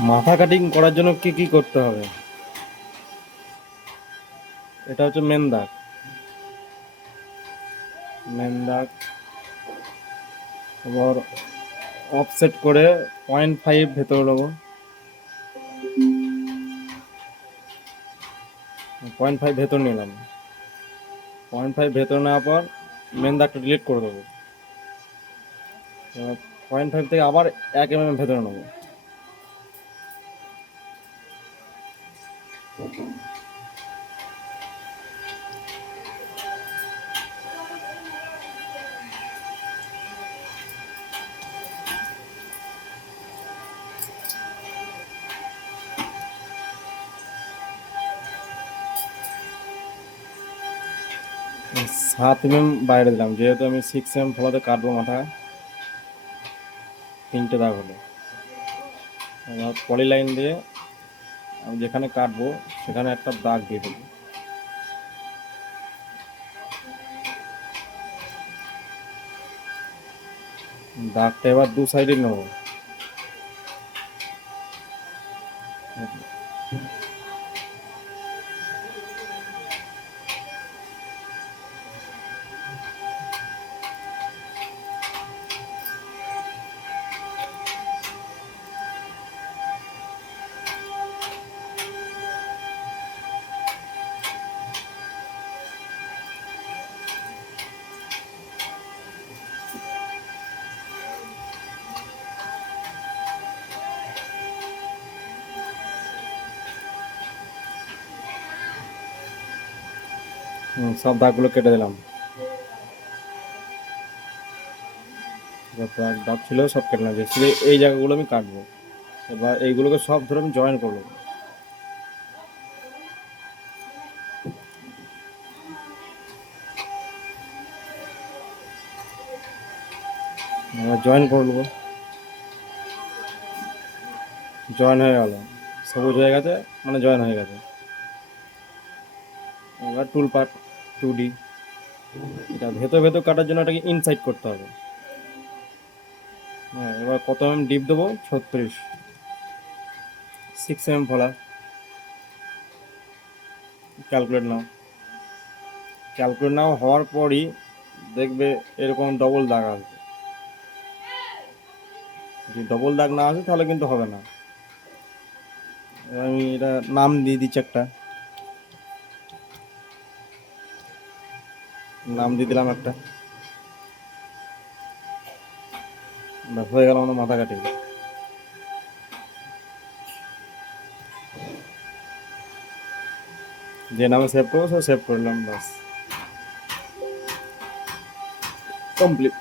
মাথা কাটিং করার জন্য কি কি করতে হবে? এটা হচ্ছে মেন দাগ। মেন দাগ এবার অফসেট করে 0.5 ভেতরে নেবো। 0.5 ভেতর নিলাম। 0.5 ভেতর নেওয়ার পর মেন দাগটা ডিলিট করে দেবো। 0.5 থেকে আবার 1 mm ভেতরে নেবো। এই 7 mm বাইরে দিলাম, যেহেতু আমি 6 mm ফলাতে কাটবো মাথা। 3টে দাগ হলো। এবার পলি লাইন দিয়ে আমি যেখানে কাটবো সেখানে একটা দাগ দিয়ে দেবো। দাগটা এবার দু সাইডে নেবো। সব দাগগুলো কেটে দিলাম। যত দাগ ছিল সব কেটে নিলাম, শুধু এই জায়গাগুলো আমি কাটবো। এবার এইগুলোকে সব ধরে আমি জয়েন করবো। এবার জয়েন করবো। জয়েন হয়ে গেল, সবুজ হয়ে গেছে, মানে জয়েন হয়ে গেছে। এবার টুল পার্ট 2D, এটা ভেতর ভেতর কাটার জন্য এটাকে ইনসাইড করতে হবে। হ্যাঁ, এবার কত ডিপ দেবো? 36। 6 mm ফলা। ক্যালকুলেট নাও। ক্যালকুলেট নাও হওয়ার পরই দেখবে এরকম ডবল দাগ আসবে। যদি ডবল দাগ না আসে তাহলে কিন্তু হবে না। এবার আমি এটা নাম দিয়ে দিচ্ছি, একটা নাম দিয়ে দিলাম একটা। ব্যাস, হয়ে গেল আমাদের মাথা কাটিং। যে নামে সেভ করবো সে সেভ করলাম, ব্যাস কমপ্লিট।